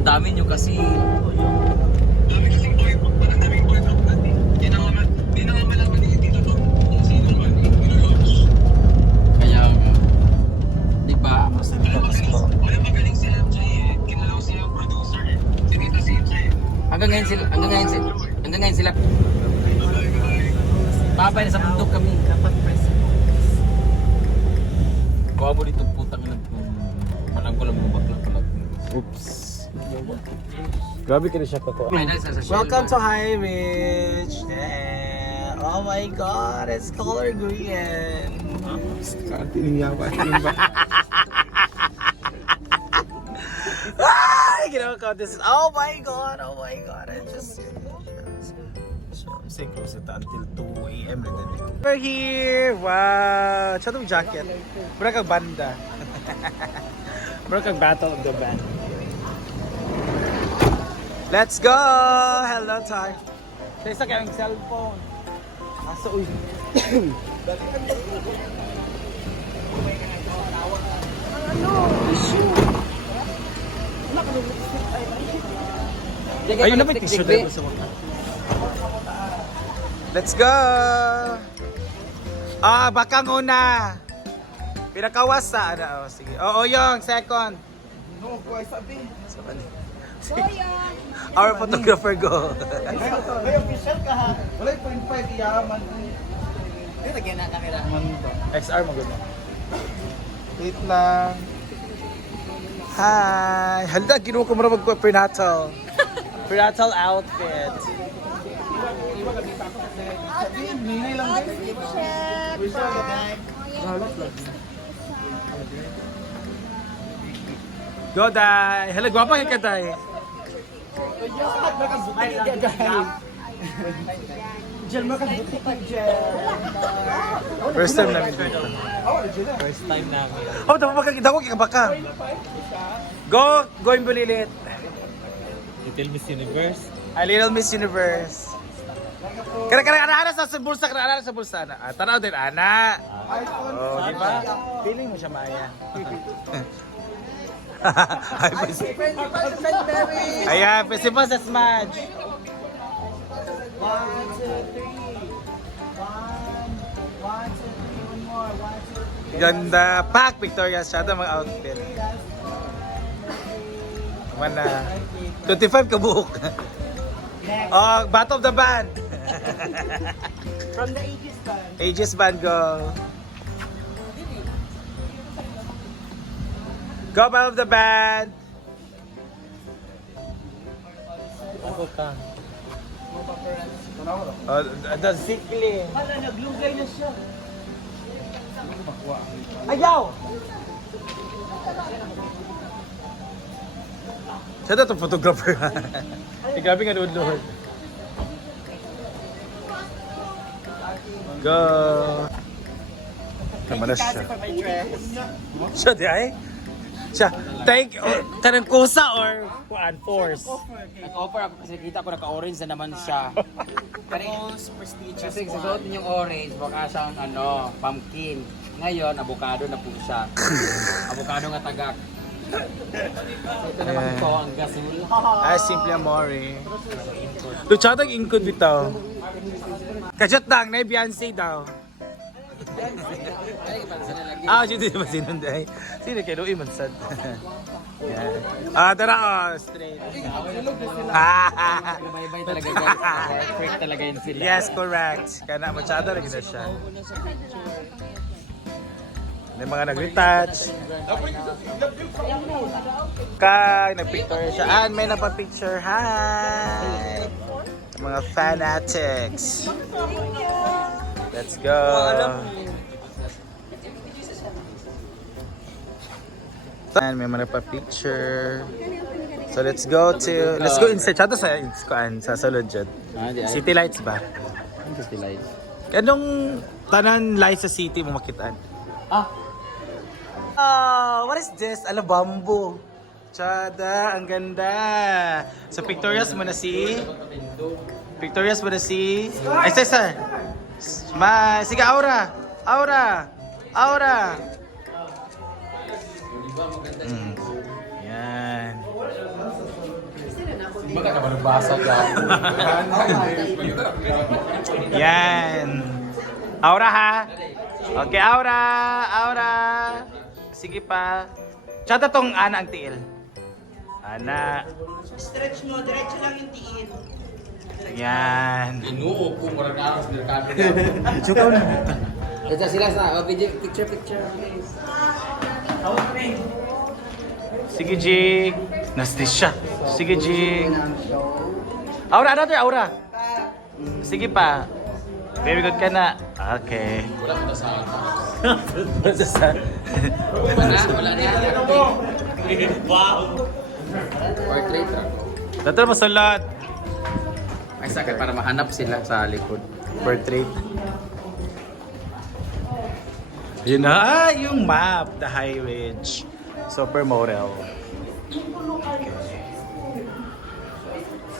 Ang dami nyo kasi. Dami kasing boyfriend, parang daming boyfriend natin. Di na nga malaman ni Tito to kung sino man i-launch. Kaya nga. Di ba? Wala magaling si MJ eh. Kinalaw siya ang producer eh. Si Tito CJ eh. Hanggang ngayon sila. Babay na sa bundok kami. Dapat press focus. Kuha mo dito putang ina. Manang ko lang mga bakla-bakla. Oops. Grabe ka na siya ko. Welcome to High Ridge. Yeah. Oh my God, it's color green. Kantiling yawa. Ay, ginawa ko this. Oh my God. I just stay close it until 2 a.m. We're here. Wow. Chatong jacket. Mura kang banda. Mura kang battle of the band. Let's go! Hello, Ty. Sa isa kayong cellphone. Asa, uy. Ayun na may t-shirt na sa mga. Let's go! Bakang una. Pinakawasa. Oh, sige. Oo, yung second. No, boy, sabi. Our photographer go. May official ka ha. Wala 0.5 iyaman. Ito lagyan na camera. XR mo gano'n. Wait lang. Hi! Handa, ginuha ko muna mag-prenatal. Prenatal outfit. Mini lang din. Go, Day! Hala, gwapa ka, Day. First time namin dito. First time namin. Oh, daw ka baka. Go yung bulilit. Little Miss Universe. A Little Miss Universe. Ana sa bulsa, ana sa bulsa. Tanaw din, ana. Oh, di ba? Feeling mo siya, Maya. Ayan, festival sa Smudge. 1, 2, 3. 1, 2, 3, one more. 1, 2, 3. Ganda. Pack Victoria's Shadow mga outfit. Mana. 25 kabuok. Oh, Battle of the Band. From the Aegis Band. Aegis Band go. Go Battle of the Band. Ako ka. Oh, the sickly. Hala, naglugay na siya. Ayaw! Siya na itong photographer. Grabe nga nood-nood. Go! Tama na siya. For my dress. Siya di ay? Siya, take, kanang kusa or force? Nag-offer ako kasi kita ko naka-orange na naman siya. Most prestigious Kasi one. susuot niyo yung orange, baka siyang pumpkin. Ngayon, avocado na po siya. Avocado nga tagak. Ito naman po ang gasol. Ay, simple amore. Luchatag ingkod bitaw. Kajot lang, na Beyonce daw. Dito ba sinunday? Sino kayo? Louie Mansad. Tara straight. Bye-bye talaga guys. Perfect talaga yun sila. Yes, correct. Kana masyado rin na siya. May mga nag-retouch. Kay, nag-picture siya. May napapicture. Hi! Mga fanatics. Let's go. And may mga nagpa-picture. So let's go inside. Chato sa sulod dyan. City lights ba? Ang gusto lights. Anong tanan lights sa city mo makitaan? What is this? Bamboo. Chada, ang ganda. So pictorials mo na si... Ay, sir. Sige, Aura. Yan. Baka ka magbasa dyan. Yan. Aura ha. Okay, Aura. Aura. Sige pa. Tsata tong ana ang tiil. Ana. Stretch mo, diretso lang yung tiin. Yan. Inuo ko, marang aras ng kado. Suka na. Ito sila sa video, picture. Sige, Jig. Nastis siya. Sige, Jig. Aura, ano to? Aura. Sige pa. Very good ka na. Okay. Wala ko na sa Wala na. Portrait ako. Dato mo salat. Ay sakit para mahanap sila sa likod. Portrait. Yun na. Ah, yung map. The High Ridge. Supermodel. Okay.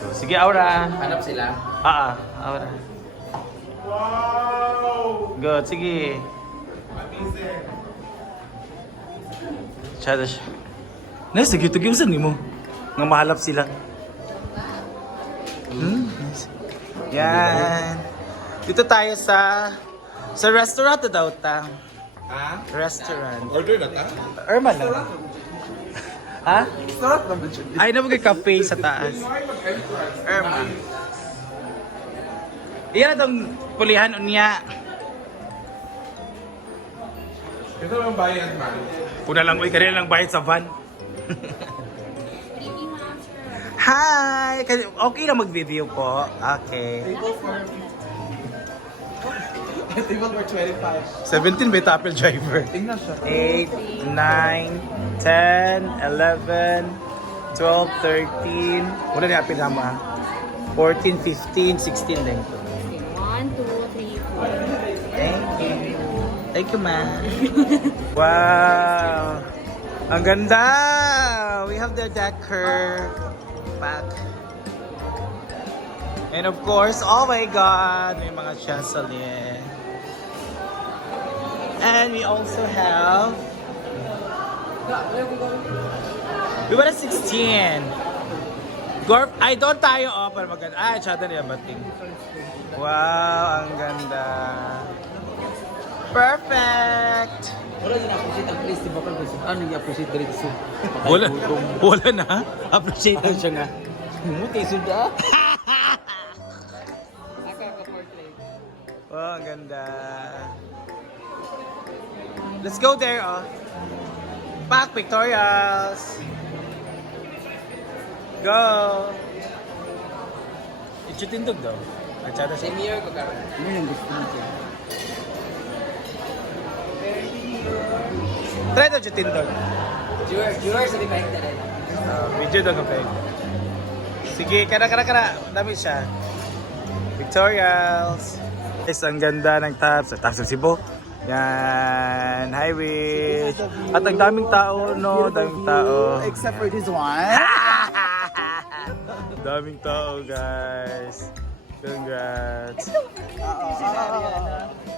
So, sige, Aura. Hanap sila. Aura. Good, sige. Chada siya. Nice, sige mo. Nga mahalap sila. Nice. Yan. Dito tayo sa restaurant na daw ta. Ha? Restaurant. Order na ta? Irma lang. Ha? Ay, na cafe sa taas. Irma. Iyan na itong pulihan unya. Ito lang bayad man. Kuna lang, uy, kanina lang bayad sa van. Hi! Okay na mag-video po. Okay. Table for 25. 17 may tapel driver. Tingnan siya. 8, 9, 10, 11, 12, 13. Wala na yung pinama. 14, 15, 16 din. 1, 2, 3, 4. Thank you. Thank you, ma. Wow! Ang ganda! We have the decor back. And of course, oh my God, may mga chandelier. And we also have... We were at 16. Gorp, ay doon tayo para maganda. Ay, chata niya bating. Wow, ang ganda. Perfect! Wala din appreciate ang place, di ba ka gusto? Ano yung appreciate dito? Wala na. Appreciate lang siya nga. Muti sudah. Oh, ang ganda. Let's go there, oh. Back pictorials. Go. Ichutindog daw. At saka siya. Same year ko karon. Ano yung gusto mo siya? Try daw chutindog. Jewel sa behind na rin. Video daw kapag. Sige, kara. Dami siya. Pictorials. Guys, ang ganda ng taps. Taps ng Cebu. Yan. Highway. At ang daming tao, no? Daming tao. Except for this one. Daming tao, guys. Congrats.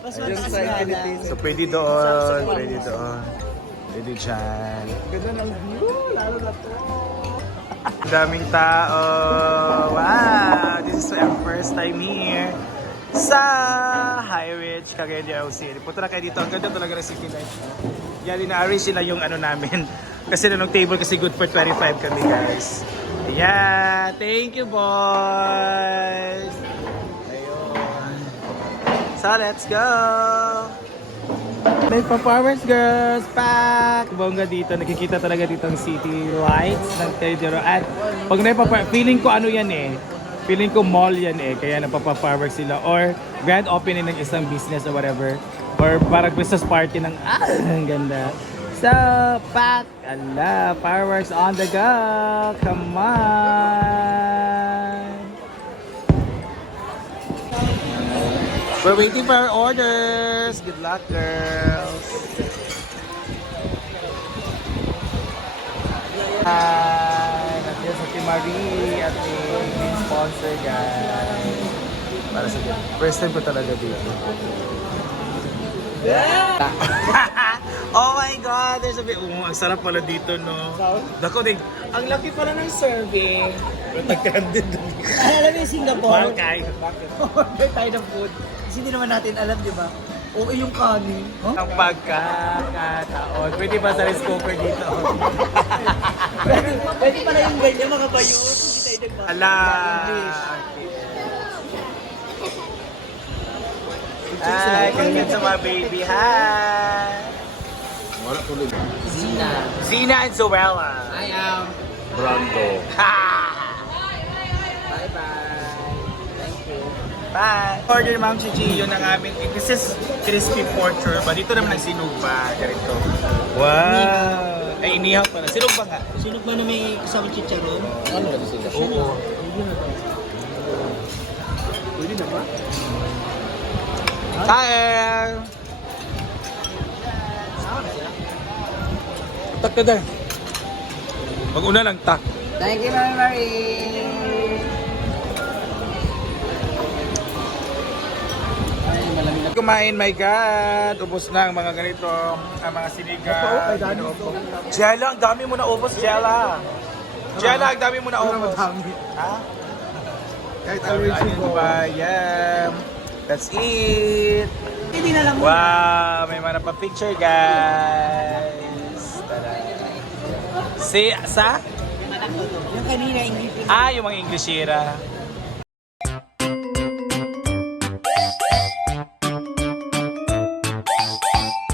Mas yung So, pwede doon. Pwede dyan. Ganda ng view, lalo na to. Daming tao. Wow! This is our first time here sa High Ridge, Cagayan de Oro City. Punta na kayo dito. Ang ganda talaga ng city life. Yan, ina-arrange sila yung ano namin. Kasi na nung table kasi good for 25 kami, guys. Yeah, thank you, boys. Ayun. So, let's go. May performance, girls. Pack! Bongga dito. Nakikita talaga dito ang city lights ng Cagayan. At pag feeling ko ano yan eh. Feeling ko mall yan eh. Kaya napapa-fireworks sila. Or grand opening ng isang business or whatever. Or parang Christmas party ng ang ganda. So, pack! Ala, fireworks on the go! Come on! We're waiting for our orders! Good luck, girls! Hi! Nandiyan sa Team Marie at main sponsor, guys. Para sa first time ko talaga dito. Oh my God! There's a bit... ang sarap pala dito, no? Dako, Ang laki pala ng serving. Nag-trended. Alam mo yung Singapore? Mahal kayo. Bakit? Order tayo ng food. Kasi hindi naman natin alam, di ba? Oo, yung kanin. Huh? Ang pagkakataon. Pwede ba sa rice cooker dito? Pwede pala yung ganyan, mga bayo. Hindi tayo nagbago. Ala. Hi, congrats sa mga baby. Hi. Wala tuloy. Zina and Zoella. I am. Brando. Ha! Bye-bye. Thank you. Bye! Order Ma'am Gigi, yun ang aming, this is crispy pork churba. Dito naman ang sinugba. Ganito. Wow! Ay, inihaw pala. Sinugba nga. Sunog ba na may kasama chicharon? Ano na sila? Oo. Pwede na ba? Kain! Tak ka dahil. Mag-una lang, tak. Thank you, Mami Marie. Ay, malamig na. Kumain, my God! Ubos na ang mga ganito, ang mga sinigang. Jella, ang dami mo na ubos, Jella. Jella, ang dami mo na ubos. Ha? Kahit Ayun ba? Yeah. That's it. Hindi na lang. Wow, may mga pa-picture, guys. Tara. Si, sa? Yung kanina, hindi Yung mga Englishera.